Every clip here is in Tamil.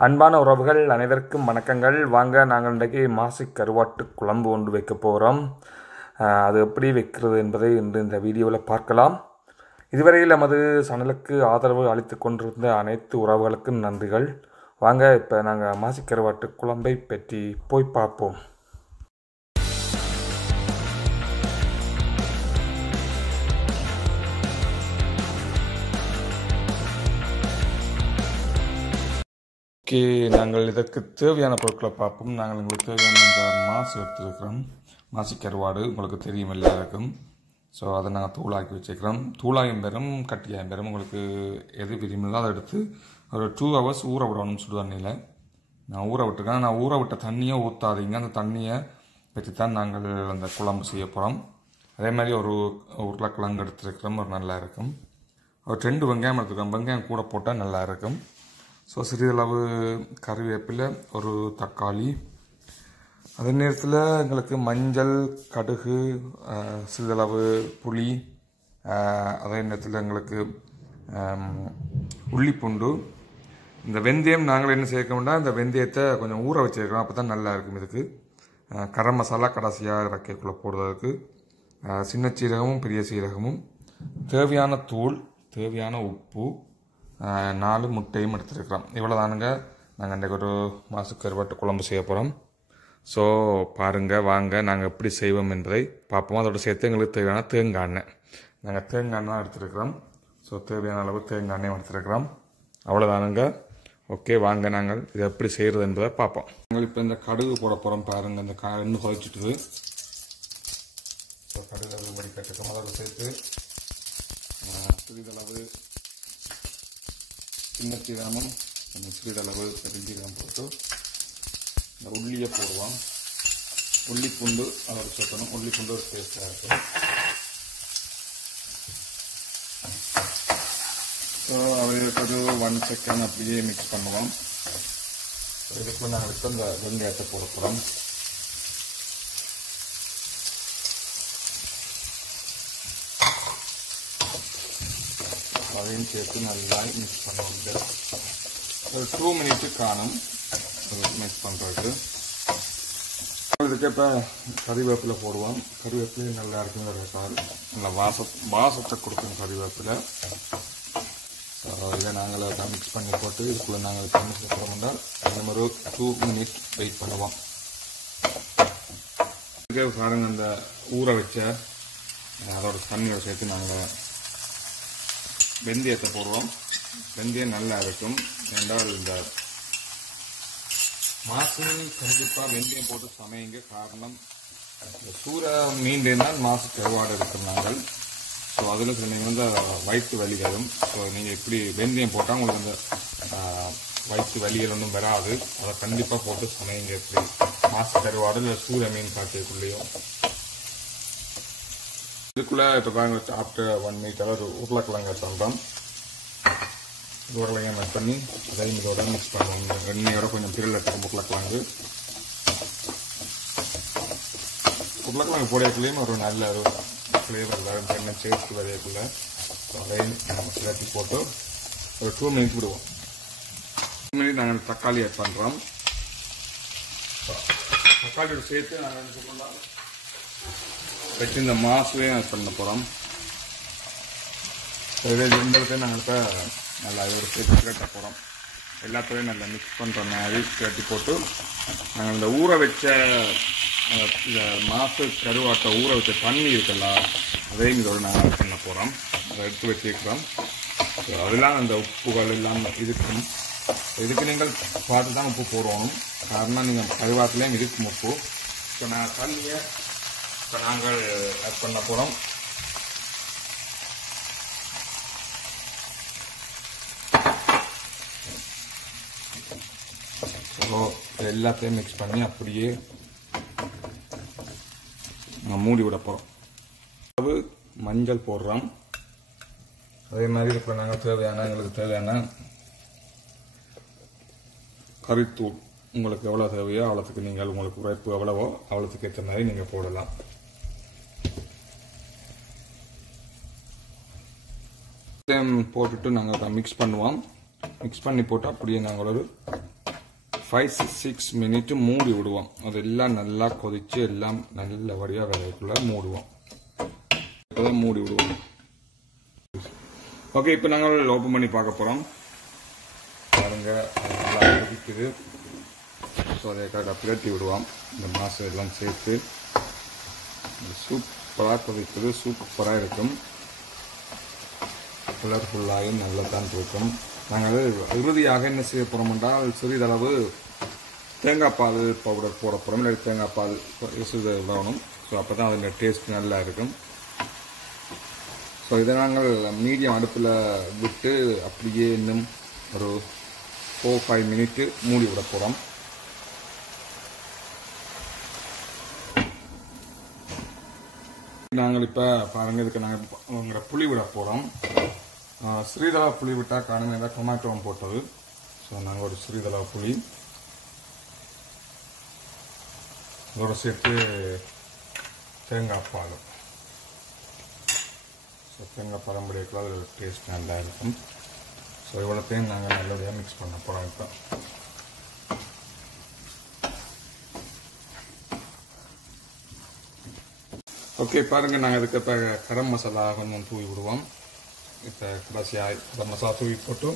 அன்பான உறவுகள் அனைவருக்கும் வணக்கங்கள். வாங்க, நாங்கள் இன்றைக்கு மாசி கருவாட்டு குழம்பு ஒன்று வைக்க போகிறோம். அது எப்படி வைக்கிறது என்பதை இன்று இந்த வீடியோவில் பார்க்கலாம். இதுவரையில் நமது சேனலுக்கு ஆதரவு அளித்து கொண்டிருந்த அனைத்து உறவுகளுக்கும் நன்றிகள். வாங்க, இப்போ நாங்கள் மாசி கருவாட்டு குழம்பை பற்றி போய் பார்ப்போம். ஓகே, நாங்கள் இதற்கு தேவையான பொருட்களை பார்ப்போம். நாங்கள் உங்களுக்கு தேவையான இந்த மாசு எடுத்துருக்கிறோம். மாசி கருவாடு உங்களுக்கு தெரியும் எல்லாருக்கும். ஸோ அதை நாங்கள் தூளாக்கி வச்சுக்கிறோம். தூளாயும் பெறும் கட்டியாயும் பெறும், உங்களுக்கு எது விரும்பினோ அதை எடுத்து ஒரு 2 hours ஊற விடணும் சுடு தண்ணியில். நான் ஊற விட்டுருக்கேன். நான் ஊற விட்ட தண்ணியை ஊற்றாதீங்க. அந்த தண்ணியை வச்சு தான் நாங்கள் அந்த குழம்பு செய்ய போகிறோம். அதே மாதிரி ஒரு உருளைக்கிழங்கு எடுத்துருக்கிறோம், ஒரு நல்லா இருக்கும். ஒரு 2 வெங்காயம் எடுத்துருக்கோம். வெங்காயம் கூட போட்டால் நல்லா இருக்கும். ஸோ சிறிதளவு கறிவேப்பிலை, ஒரு தக்காளி, அதே நேரத்தில் எங்களுக்கு மஞ்சள், கடுகு, சிறிதளவு புளி, அதே நேரத்தில் எங்களுக்கு உள்ளிப்பூண்டு, இந்த வெந்தயம் நாங்கள் என்ன சேர்க்கணும்னா இந்த வெந்தயத்தை கொஞ்சம் ஊற வச்சுருக்கிறோம். அப்போ தான் நல்லா இருக்கும். இதுக்கு கரம் மசாலா கடைசியாக இறக்கைக்குள்ளே போடுறதுக்கு, சின்ன சீரகமும் பெரிய சீரகமும், தேவையான தூள், தேவையான உப்பு, 4 முட்டையும் எடுத்துருக்கிறோம். இவ்வளோ தானுங்க. நாங்கள் இன்றைக்கு ஒரு மாசு கருவாட்டு குழம்பு செய்ய போகிறோம். ஸோ பாருங்கள், வாங்க நாங்கள் எப்படி செய்வோம் என்பதை பார்ப்போம். அதோட சேர்த்து எங்களுக்கு தேவையான தேங்காய் எண்ணெய், நாங்கள் தேங்காய் எண்ணெய் எடுத்துருக்கிறோம். ஸோ தேவையான அளவு தேங்காய் எண்ணெயும் எடுத்துருக்கிறோம். அவ்வளோதானுங்க. ஓகே, வாங்க நாங்கள் இதை எப்படி செய்கிறது என்பதை பார்ப்போம். நாங்கள் இப்போ இந்த கடுகு போட போகிறோம். பாருங்கள், இந்த இன்னும் குறைச்சிட்டு கடுகு வடி கட்டுக்கோம். அதோட சேர்த்து சிறிதளவு சின்ன சீரகமும் கொஞ்சம் சிறிதளவு பெருஞ்சீரகம் போட்டு இந்த உள்ளியை போடுவோம். உள்ளிப்பூண்டு அதோட சேர்க்கணும். உள்ளிப்பூண்டு ஒரு டேஸ்டாக இருக்கும். ஸோ அதுக்கு 1 செகண்ட் அப்படியே மிக்ஸ் பண்ணுவோம். இதுக்கு நாங்கள் இப்போ இந்த வெங்காயத்தை போட போகிறோம். அதையும் சேர்த்து நல்லா மிக்ஸ் பண்ணுவாங்க. ஒரு 2 minutes காணும் மிக்ஸ் பண்ணுறதுக்கு. இதுக்கு இப்போ கறிவேப்பிலை போடுவோம். கறிவேப்பிலை நல்லா இருக்குங்கிற சார் நல்லா வாசத்தை கொடுக்கும் கறிவேப்பிலை. ஸோ இதை நாங்கள் மிக்ஸ் பண்ணி போட்டு இதுக்குள்ளே நாங்கள் பண்ணி சேர்க்கிறோம்னா அந்த மாதிரி 2 minutes வெயிட் பண்ணுவோம். இதுக்கே பாருங்க, அந்த ஊற வச்ச அதோட தண்ணியோட சேர்த்து நாங்கள் வெந்தயத்தை போடுவோம். வெந்தயம் நல்லா இருக்கும். என்றால் இந்த மாசு கண்டிப்பாக வெந்தயம் போட்டு சமையுங்க. காரணம் சூற மீன்தான் மாசு கருவாடு இருக்கிற நாங்கள். ஸோ அதில் சொன்னீங்க வந்து வயிற்று வலி வரும். ஸோ நீங்கள் இப்படி வெந்தயம் போட்டால் உங்களுக்கு அந்த வயிற்று வலிகள் ஒன்றும் வராது. அதை கண்டிப்பாக போட்டு சமையுங்க. இப்படி மாசு கருவாடு இல்லை சூற மீன் காட்டியக்குள்ளேயும். இதுக்குள்ளே இப்போ பாருங்க, ஆஃப்டர் 1 minute ஒரு உருளைக்கிழங்கு சொல்கிறோம். உருளைக்கிழங்கு மிக்ஸ் பண்ணி அதையும் இதோட மிக்ஸ் பண்ணுவோம். எண்ணெயோட கொஞ்சம் பிரில் எடுத்துக்கும் உருளைக்கிழங்கு. உருளைக்கிழங்கு போடையக்குள்ளேயும் ஒரு நல்ல ஒரு ஃப்ளேவர் வரும், எண்ணெய் சேர்த்து வரையக்குள்ள. அதையும் நம்ம சேர்த்து போட்டு ஒரு 2 minutes விடுவோம். 2 minutes நாங்கள் தக்காளி ஆட் பண்ணுறோம். தக்காளியோட சேர்த்து நாங்கள் என்ன சொல்லலாம் வச்சு இந்த மாசுவையும் ஆட் பண்ண போகிறோம். இந்த நாங்கள் இப்போ நல்லா ஒரு சேர்த்து கிரட்ட போகிறோம். எல்லாத்தையும் நல்லா மிக்ஸ் பண்ணுற மாதிரி கிரட்டி போட்டு நாங்கள் இந்த ஊற வச்ச இந்த மாசு கருவாட்டை ஊற வச்ச தண்ணி இருக்குல்ல, அதையும் இதோட நாங்கள் ஆட் பண்ண போகிறோம். அதை எடுத்து வச்சுக்கிறோம். அதெல்லாம் அந்த உப்புகள் எல்லாம் இருக்கும். இதுக்கு நீங்கள் பார்த்து தான் உப்பு போடணும். காரணம் நீங்கள் கருவாட்டிலையும் இருக்கும் உப்பு. இப்போ நான் தண்ணியை இப்போ நாங்கள் ஆட் பண்ண போகிறோம். ஸோ எல்லாத்தையும் மிக்ஸ் பண்ணி அப்படியே மூடி விட போகிறோம். அளவு மஞ்சள் போடுறோம். அதே மாதிரி இப்போ நாங்கள் எங்களுக்கு தேவையான கறித்தூள் உங்களுக்கு எவ்வளோ தேவையோ அவ்வளோத்துக்கு நீங்கள் உங்களுக்கு உரைப்பு எவ்வளவோ அவ்வளோத்துக்கு ஏற்ற மாதிரி நீங்கள் போடலாம். போட்டுட்டு நாங்கள் மிக்ஸ் பண்ணுவோம். மிக்ஸ் பண்ணி போட்டு அப்படியே நாங்கள் ஒரு 5-6 மினிட் மூடி விடுவோம். அதெல்லாம் நல்லா கொதிச்சு எல்லாம் நல்ல வடிவா வேலைக்குள்ள மூடுவோம். இப்போதான் மூடி விடுவோம். ஓகே, இப்போ நாங்கள் ஓப்பன் பண்ணி பார்க்க போறோம். பாருங்க, நல்லா கொதிக்குது. ஸோ அதை பிரட்டி விடுவோம். இந்த மாசம் எல்லாம் சேர்த்து சூப்பராக கொதிக்குது. சூப்பராக இருக்கும். கலர்ஃபுல்லாகவும் நல்லா தான் இருக்கும். நாங்கள் இறுதியாக என்ன செய்ய போகிறோம் என்றால் சிறிதளவு தேங்காய் பால் பவுடர் போட போகிறோம். இல்லை தேங்காய் பால் விடணும். ஸோ அப்போ தான் அதோட டேஸ்ட் நல்லா இருக்கும். ஸோ இதை நாங்கள் மீடியம் அடுப்பில் விட்டு அப்படியே இன்னும் ஒரு 4-5 மினிட் மூடி விட போகிறோம். நாங்கள் இப்போ பாருங்கள், இதுக்கு நாங்கள் புளி விட போகிறோம். சிறிதளவு புளி விட்டால் காணும், ஏதாவது டொமேட்டோவும் போட்டது. ஸோ நாங்கள் ஒரு சிறிதளவு புளி இதோட சேர்த்து தேங்காய் பால். ஸோ தேங்காய் பாலம் பிடிக்கலாம், அது டேஸ்ட் நல்லா இருக்கும். ஸோ இவ்வளோத்தையும் நாங்கள் நல்லபடியாக மிக்ஸ் பண்ண போகிறோம். இப்போ ஓகே பாருங்கள், நாங்கள் இதுக்கு இப்போ கரம் மசாலா கொஞ்சம் தூவி விடுவோம். இப்போ கடைசியாக கரம் மசாலா தூவி போட்டு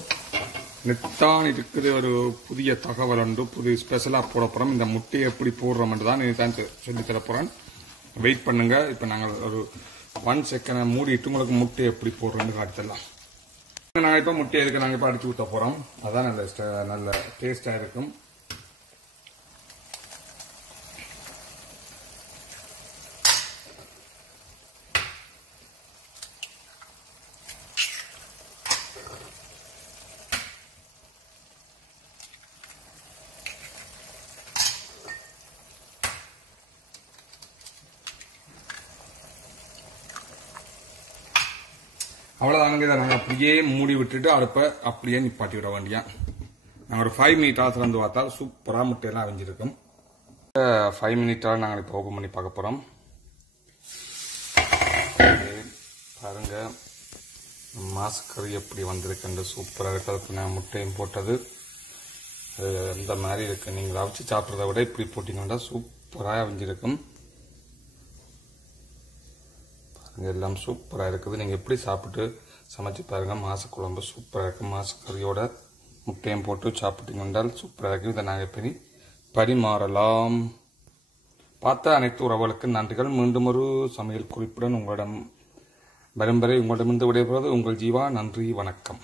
நெத்தான் இருக்குது ஒரு புதிய தகவல் உண்டு. புதிய ஸ்பெஷலாக போட போகிறோம். இந்த முட்டையை எப்படி போடுறோம்னு தான் தான் சொல்லித்தர போகிறேன். வெயிட் பண்ணுங்கள். இப்போ நாங்கள் ஒரு 1 செகண்ட் மூடிட்டு உங்களுக்கு முட்டையை எப்படி போடுறோன்னு காட்டித்தரலாம். நாங்கள் இப்போ முட்டையை இதுக்கு நாங்கள் இப்போ அடிச்சு ஊற்ற போகிறோம். அதான் நல்ல டேஸ்டாக இருக்கும். அவ்வளோதானுங்க. இதை நாங்கள் அப்படியே மூடி விட்டுட்டு அடுப்பை அப்படியே நிப்பாட்டி விட வேண்டியா. நாங்கள் ஒரு 5 மினிட்டாக திறந்து பார்த்தா சூப்பராக முட்டையெல்லாம் அவிஞ்சிருக்கும். 5 மினிட்டாக நாங்கள் இப்போ ஓப்பன் பண்ணி பார்க்க போகிறோம். பாருங்க, மாசு கறி எப்படி வந்திருக்குன்னு சூப்பராக இருக்குது. அதுக்கு நான் முட்டையும் போட்டது அந்த மாதிரி இருக்கு. நீங்கள் அவிச்சு சாப்பிட்றத விட இப்படி போட்டிங்கன்னா சூப்பராக அவிஞ்சிருக்கும். எல்லாம் சூப்பராக இருக்குது. நீங்கள் எப்படி சாப்பிட்டு சமைச்சு பாருங்கள். மாசு குழம்பு சூப்பராக இருக்கும். மாசு கறியோட முட்டையும் போட்டு சாப்பிட்டீங்கன்னா சூப்பராக இருக்கும். இதை நாங்கள் எப்படி பரிமாறலாம். பார்த்த அனைத்து உறவுகளுக்கு நன்றிகள். மீண்டும் ஒரு சமையல் குறிப்புடன் உங்களிடம் வரும் வரை உங்களிடமிருந்து விடைபெறுவது உங்கள் ஜீவா. நன்றி, வணக்கம்.